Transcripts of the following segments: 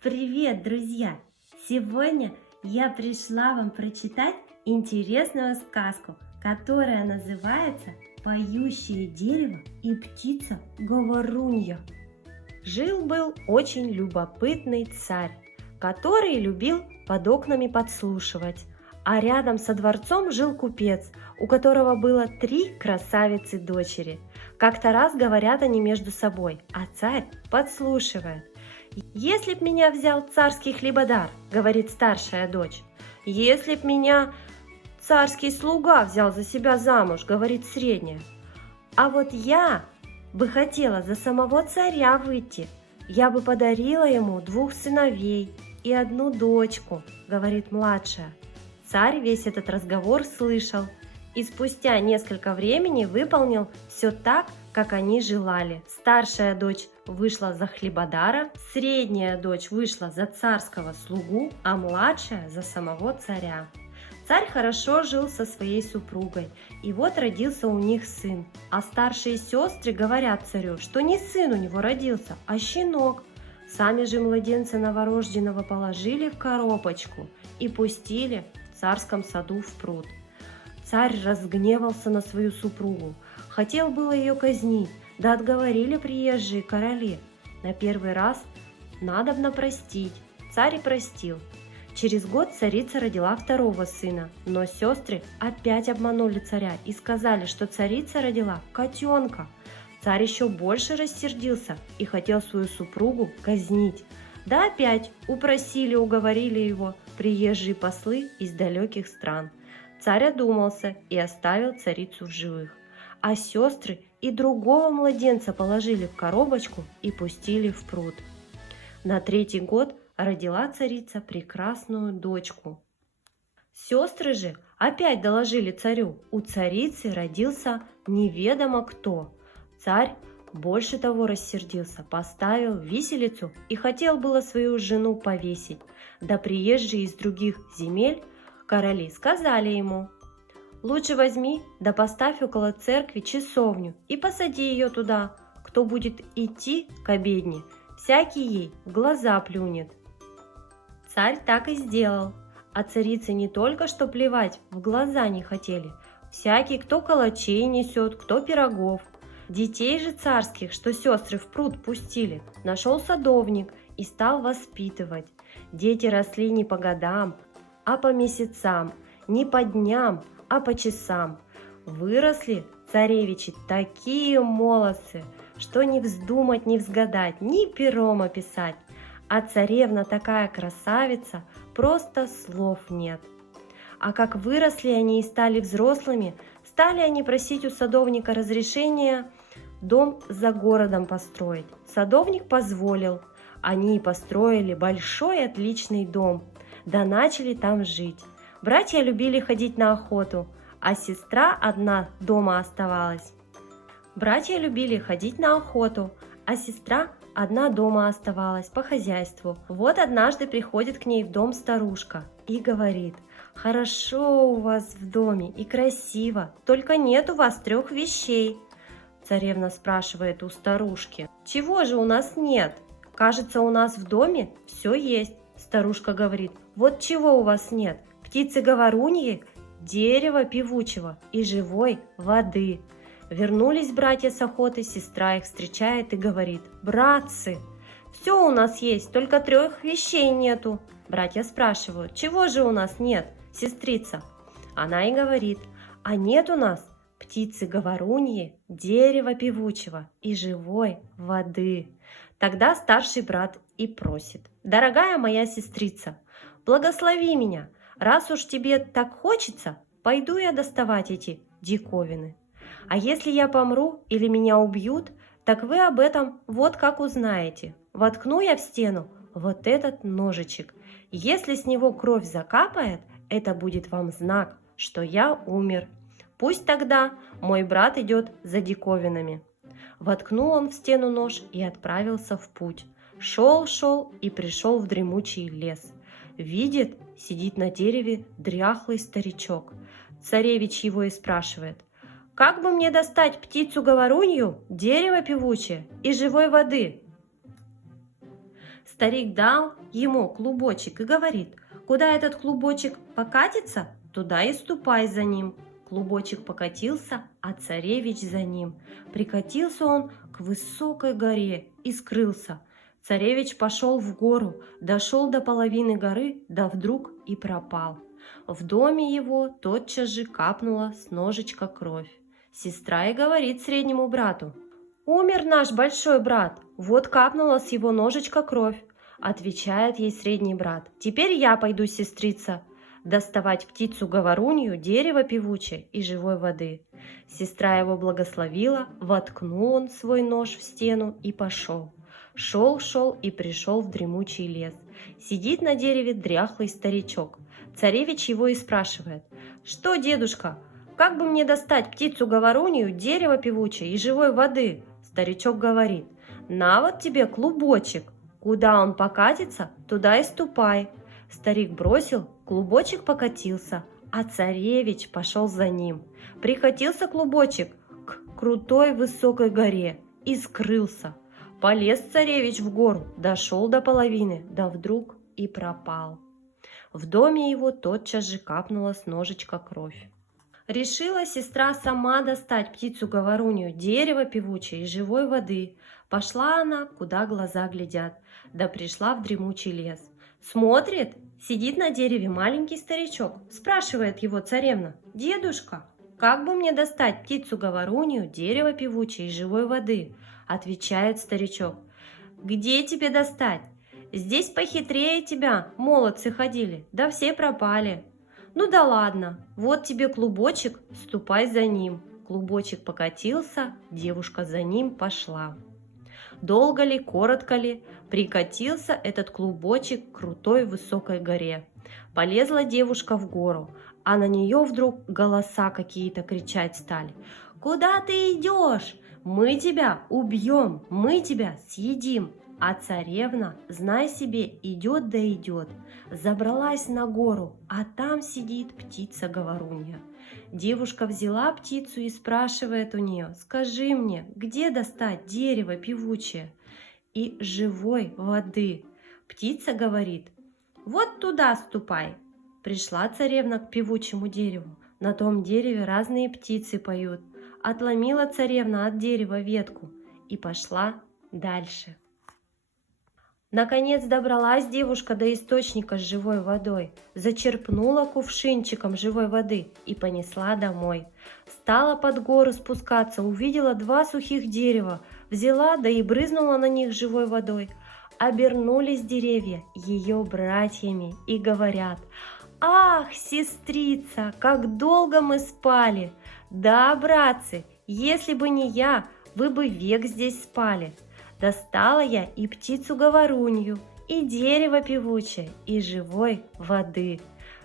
Привет, друзья! Сегодня я пришла вам прочитать интересную сказку, которая называется «Поющее дерево и птица-говорунья». Жил-был очень любопытный царь, который любил под окнами подслушивать. А рядом со дворцом жил купец, у которого было 3 красавицы-дочери. Как-то раз говорят они между собой, а царь подслушивает. «Если б меня взял царский хлебодар, — говорит старшая дочь, — если б меня царский слуга взял за себя замуж, — говорит средняя, — а вот я бы хотела за самого царя выйти, я бы подарила ему 2 сыновей и 1 дочку, — говорит младшая. Царь весь этот разговор слышал и спустя несколько времени выполнил все так, как они желали. Старшая дочь вышла за хлебодара, средняя дочь вышла за царского слугу, а младшая за самого царя. Царь хорошо жил со своей супругой, и вот родился у них сын. А старшие сестры говорят царю, что не сын у него родился, а щенок. Сами же младенца новорожденного положили в коробочку и пустили в царском саду в пруд. Царь разгневался на свою супругу, хотел было ее казнить, да отговорили приезжие короли. На первый раз надобно простить. Царь и простил. Через год царица родила 2 сына, но сестры опять обманули царя и сказали, что царица родила котенка. Царь еще больше рассердился и хотел свою супругу казнить. Да опять упросили, уговорили его приезжие послы из далеких стран. Царь одумался и оставил царицу в живых, а сестры и другого младенца положили в коробочку и пустили в пруд. На 3-й год родила царица прекрасную дочку. Сестры же опять доложили царю, у царицы родился неведомо кто. Царь больше того рассердился, поставил виселицу и хотел было свою жену повесить. Да приезжие из других земель короли сказали ему: «Лучше возьми, да поставь около церкви часовню и посади ее туда. Кто будет идти к обедне, всякий ей в глаза плюнет». Царь так и сделал, а царицы не только что плевать в глаза не хотели, всякий, кто калачей несет, кто пирогов. Детей же царских, что сестры в пруд пустили, нашел садовник и стал воспитывать. Дети росли не по годам, а по месяцам, не по дням, а по часам. Выросли царевичи такие молодцы, что не вздумать, не взгадать, ни пером описать. А царевна такая красавица, просто слов нет. А как выросли они и стали взрослыми, стали они просить у садовника разрешения дом за городом построить. Садовник позволил. Они и построили большой отличный дом, да начали там жить. Братья любили ходить на охоту, а сестра одна дома оставалась. Братья любили ходить на охоту, а сестра одна дома оставалась по хозяйству. Вот однажды приходит к ней в дом старушка и говорит: «Хорошо у вас в доме и красиво, только нет у вас 3 вещей». Царевна спрашивает у старушки: «Чего же у нас нет? Кажется, у нас в доме все есть». Старушка говорит: «Вот чего у вас нет? Птицы-говоруньи, дерева певучего и живой воды». Вернулись братья с охоты, сестра их встречает и говорит: «Братцы, все у нас есть, только 3 вещей нету». Братья спрашивают: «Чего же у нас нет, сестрица?» Она и говорит: «А нет у нас птицы-говоруньи, дерева певучего и живой воды». Тогда старший брат и просит: «Дорогая моя сестрица, благослови меня, раз уж тебе так хочется, пойду я доставать эти диковины. А если я помру или меня убьют, так вы об этом вот как узнаете. Воткну я в стену вот этот ножичек. Если с него кровь закапает, это будет вам знак, что я умер. Пусть тогда мой брат идет за диковинами». Воткнул он в стену нож и отправился в путь. Шел и пришел в дремучий лес. Видит, сидит на дереве дряхлый старичок. Царевич его и спрашивает: «Как бы мне достать птицу-говорунью, дерево певучее и живой воды?» Старик дал ему клубочек и говорит: куда этот клубочек покатится, туда и ступай за ним. Клубочек покатился, а царевич за ним. Прикатился он к высокой горе и скрылся. Царевич пошел в гору, дошел до половины горы, да вдруг и пропал. В доме его тотчас же капнула с ножичка кровь. Сестра и говорит среднему брату: «Умер наш большой брат, вот капнула с его ножичка кровь». Отвечает ей средний брат: «Теперь я пойду, сестрица, доставать птицу-говорунью, дерево певучее и живой воды». Сестра его благословила, воткнул он свой нож в стену и пошел. Шел и пришел в дремучий лес. Сидит на дереве дряхлый старичок. Царевич его и спрашивает: «Что, дедушка, как бы мне достать птицу-говорунью, дерево певучее и живой воды?» Старичок говорит: «На вот тебе клубочек. Куда он покатится, туда и ступай». Старик бросил, клубочек покатился, а царевич пошел за ним. Прикатился клубочек к крутой высокой горе и скрылся. Полез царевич в гору, дошел до половины, да вдруг и пропал. В доме его тотчас же капнула с ножичка кровь. Решила сестра сама достать птицу-говорунью, дерево певучее и живой воды. Пошла она, куда глаза глядят, да пришла в дремучий лес. Смотрит, сидит на дереве маленький старичок. Спрашивает его царевна: «Дедушка, как бы мне достать птицу-говорунью, дерево певучее и живой воды?» Отвечает старичок: «Где тебе достать? Здесь похитрее тебя молодцы ходили, да все пропали». «Ну да ладно, вот тебе клубочек, ступай за ним». Клубочек покатился, девушка за ним пошла. Долго ли, коротко ли, прикатился этот клубочек к крутой высокой горе. Полезла девушка в гору, а на нее вдруг голоса какие-то кричать стали: «Куда ты идешь? Мы тебя убьем, мы тебя съедим». А царевна, знай себе, идет да идет. Забралась на гору, а там сидит птица-говорунья. Девушка взяла птицу и спрашивает у нее: «Скажи мне, где достать дерево певучее и живой воды?» Птица говорит: «Вот туда ступай». Пришла царевна к певучему дереву. На том дереве разные птицы поют. Отломила царевна от дерева ветку и пошла дальше. Наконец добралась девушка до источника с живой водой, зачерпнула кувшинчиком живой воды и понесла домой. Стала под гору спускаться, увидела два сухих дерева, взяла да и брызнула на них живой водой. Обернулись деревья ее братьями и говорят: «Ах, сестрица, как долго мы спали! Да, братцы, если бы не я, вы бы век здесь спали. Достала я и птицу-говорунью, и дерево певучее, и живой воды».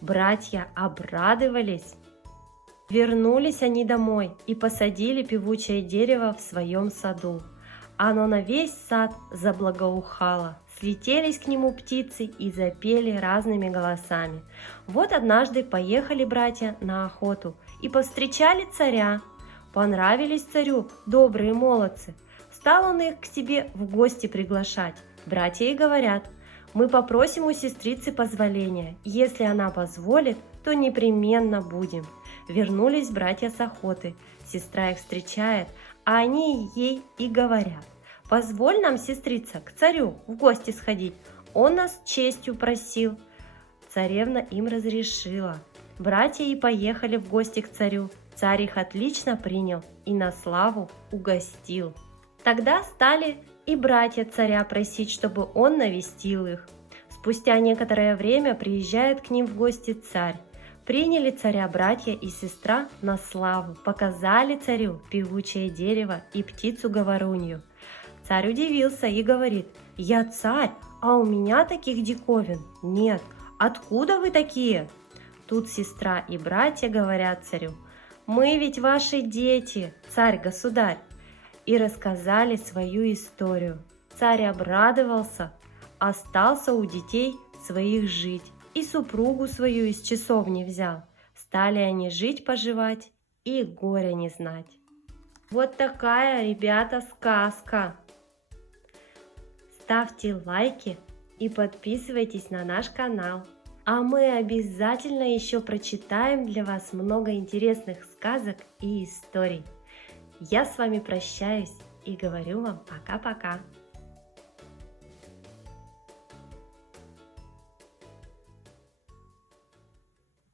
Братья обрадовались. Вернулись они домой и посадили певучее дерево в своем саду. Оно на весь сад заблагоухало. Слетелись к нему птицы и запели разными голосами. Вот однажды поехали братья на охоту и повстречали царя. Понравились царю добрые молодцы. Стал он их к себе в гости приглашать. Братья и говорят: «Мы попросим у сестрицы позволения. Если она позволит, то непременно будем». Вернулись братья с охоты. Сестра их встречает, а они ей и говорят: «Позволь нам, сестрица, к царю в гости сходить. Он нас честью просил». Царевна им разрешила. Братья и поехали в гости к царю. Царь их отлично принял и на славу угостил. Тогда стали и братья царя просить, чтобы он навестил их. Спустя некоторое время приезжает к ним в гости царь. Приняли царя братья и сестра на славу, показали царю певучее дерево и птицу-говорунью. Царь удивился и говорит: «Я царь, а у меня таких диковин нет. Откуда вы такие?» Тут сестра и братья говорят царю: «Мы ведь ваши дети, царь-государь», и рассказали свою историю. Царь обрадовался, остался у детей своих жить и супругу свою из часовни взял. Стали они жить-поживать и горя не знать. Вот такая, ребята, сказка. Ставьте лайки, и подписывайтесь на наш канал. А мы обязательно еще прочитаем для вас много интересных сказок и историй. Я с вами прощаюсь и говорю вам пока-пока.